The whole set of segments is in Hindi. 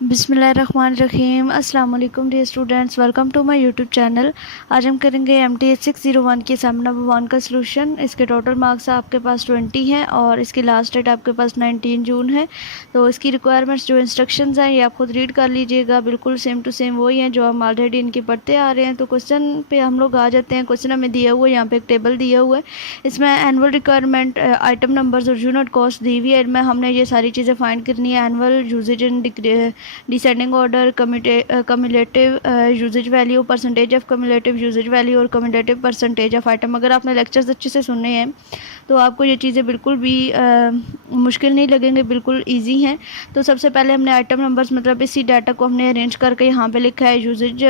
बिस्मिल्लाहिर्रहमानिर्रहीम। अस्सलाम वालेकुम dear students, welcome to my YouTube channel. आज हम करेंगे MTH 601 की सम नंबर 1 का सलूशन। इसके टोटल मार्क्स आपके पास 20 हैं और इसकी लास्ट डेट आपके पास 19 जून है। तो इसकी रिक्वायरमेंट्स जो इंस्ट्रक्शंस हैं ये आप खुद रीड कर लीजिएगा, बिल्कुल सेम टू सेम वही हैं जो हम ऑलरेडी इनकी पढ़ते आ रहे हैं। तो क्वेश्चन पे हम लोग आ जाते हैं। क्वेश्चन हमें दिया हुआ है, यहाँ पे एक टेबल दिया हुआ है, इसमें एनुअल रिक्वायरमेंट, आइटम नंबर्स और यूनिट कॉस्ट दी हुई है। इनमें हमने ये सारी चीज़ें फाइंड करनी है। Annual usage in descending order, cumulative usage value, percentage of cumulative usage value और कम्युलेटिव परसेंटेज ऑफ आइटम। अगर आपने लेक्चर्स अच्छे से सुनने हैं तो आपको ये चीज़ें बिल्कुल भी मुश्किल नहीं लगेंगे, बिल्कुल इजी हैं। तो सबसे पहले हमने आइटम नंबर्स मतलब इसी डाटा को हमने अरेंज करके यहाँ पे लिखा है। यूजेज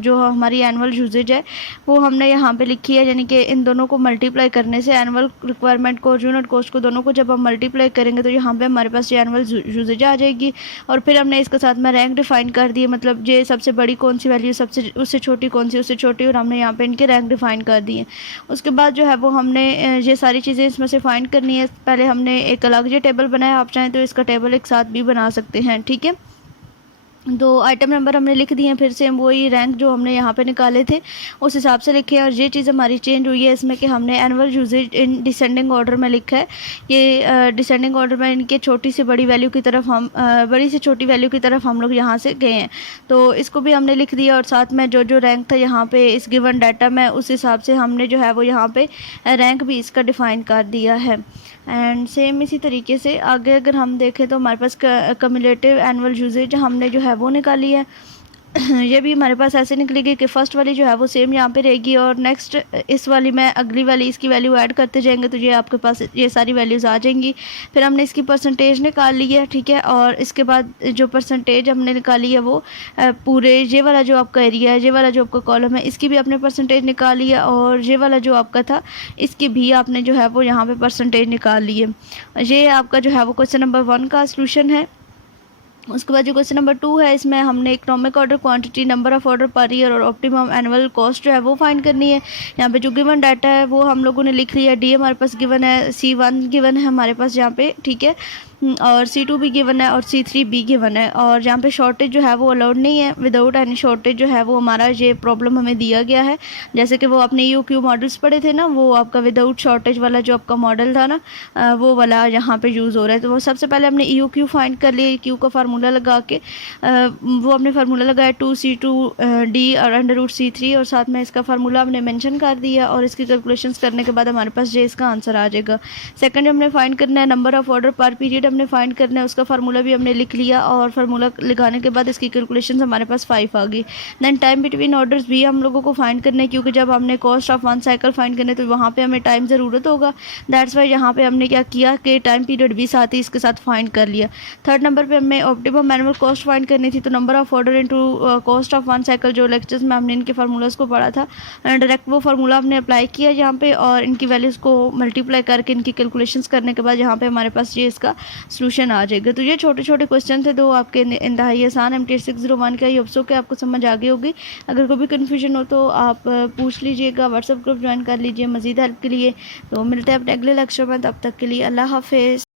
जो हमारी एनुअल यूजेज है वो हमने यहाँ पे लिखी है, यानी कि इन दोनों को मल्टीप्लाई करने से एनुअल रिक्वायरमेंट को और यूनिट कॉस्ट को दोनों को जब हम मल्टीप्लाई करेंगे तो यहाँ पे हमारे पास ये एनुअल यूजेज आ जाएगी। और फिर हमने इसके साथ में रैंक डिफाइन कर दिए, मतलब ये सबसे बड़ी कौन सी वैल्यू, सबसे उससे छोटी कौन सी, उससे छोटी, और हमने यहाँ पे इनके रैंक डिफाइन कर दिए। उसके बाद जो है वो हमने ये सारी चीज़ें इसमें से फाइंड करनी है। पहले हमने एक अलग जो टेबल बनाया, आप चाहें तो इसका टेबल एक साथ भी बना सकते हैं, ठीक है। तो आइटम नंबर हमने लिख दिए हैं, फिर से हम वही रैंक जो हमने यहाँ पे निकाले थे उस हिसाब से लिखे हैं। और ये चीज़ हमारी चेंज हुई है इसमें कि हमने annual usage in descending order में लिखा है। ये डिसेंडिंग ऑर्डर में इनके छोटी से बड़ी वैल्यू की तरफ हम बड़ी से छोटी वैल्यू की तरफ हम लोग यहाँ से गए हैं। तो इसको भी हमने लिख दिया और साथ में जो जो रैंक था यहाँ पे इस गिवन डाटा में, उस हिसाब से हमने जो है वो यहाँ पे रैंक भी इसका डिफ़ाइन कर दिया है। एंड सेम इसी तरीके से आगे अगर हम देखें तो हमारे पास कम्युलेटिव एनुअल यूजेज हमने जो है वो निकाली है। ये भी हमारे पास ऐसे निकलेगी कि फ़र्स्ट वाली जो है वो सेम यहाँ पे रहेगी और नेक्स्ट इस वाली में अगली वाली इसकी वैल्यू ऐड करते जाएंगे तो ये आपके पास ये सारी वैल्यूज़ आ जाएंगी। फिर हमने इसकी परसेंटेज निकाल ली है, ठीक है। और इसके बाद जो परसेंटेज हमने निकाली है वो पूरे ये वाला जो आपका एरिया है, ये वाला जो आपका कॉलम है, इसकी भी आपने परसेंटेज निकाली है। और ये वाला जो आपका था इसकी भी आपने जो है वो यहाँ पर परसेंटेज निकाल ली है। ये आपका जो है वो क्वेश्चन नंबर 1 का सलूशन है। उसके बाद जो क्वेश्चन नंबर 2 है, इसमें हमने economic order, quantity, number of order per year और ऑप्टिमम एनुअल कॉस्ट जो है वो फाइंड करनी है। यहाँ पे जो गिवन डाटा है वो हम लोगों ने लिख लिया है। डी हमारे पास गिवन है, C1 गिवन है हमारे पास यहाँ पे, ठीक है। और C2 भी गिवन है और C3 भी गिवन है। और यहाँ पे शॉर्टेज जो है वो अलाउड नहीं है। विदाउट एनी शॉर्टेज जो है वो हमारा ये प्रॉब्लम हमें दिया गया है। जैसे कि वो आपने EOQ मॉडल्स पढ़े थे ना, वो आपका विदाउट शॉर्टेज वाला जो आपका मॉडल था ना, वो वाला यहाँ पे यूज़ हो रहा है। तो वो सबसे पहले हमने EOQ फाइंड कर लिया। EOQ का फार्मूला लगा के वो हमने फार्मूला लगाया 2C2D और √C3 और साथ में इसका फार्मूला हमने मेंशन कर दिया। और इसकी कैलकुलेशंस करने के बाद हमारे पास ये इसका आंसर आ जाएगा। सेकंड हमने फाइंड करना है नंबर ऑफ ऑर्डर पर पीरियड, हमने फाइंड करना है, उसका फार्मूला भी हमने लिख लिया। और फार्मूला लगाने के बाद इसकी कैलकुलेशंस हमारे पास 5 आ गई। देन टाइम बिटवीन ऑर्डर्स भी हम लोगों को फाइंड करना है, क्योंकि जब हमने कॉस्ट ऑफ 1 साइकिल फाइंड करना है तो वहाँ पे हमें टाइम ज़रूरत होगा। दैट्स वाई यहाँ पे हमने क्या किया कि टाइम पीरियड भी साथ ही इसके साथ फाइंड कर लिया। थर्ड नंबर पे हमें ऑप्टिमम एनुअल कॉस्ट फाइंड करनी थी, तो number of order into cost of 1 cycle, जो लेक्चर्स में हमने इनके फार्मूलाज को पढ़ा था, डायरेक्ट वो फार्मूला हमने अप्लाई किया यहाँ पे और इनकी वैल्यूज़ को मल्टीप्लाई करके इनकी कैलकुलेशंस करने के बाद यहाँ पे हमारे पास ये इसका सलूशन आ जाएगा। तो ये छोटे छोटे क्वेश्चन थे, दो आपके इंतहाई आसान MTH 601 का। ये अफसोस कि आपको समझ आ गई होगी। अगर कोई भी कन्फ्यूजन हो तो आप पूछ लीजिएगा, व्हाट्सएप ग्रुप ज्वाइन कर लीजिए मज़ीद हेल्प के लिए। तो मिलते हैं अपने अगले लेक्चर में, तब तक के लिए अल्लाह हाफिज़।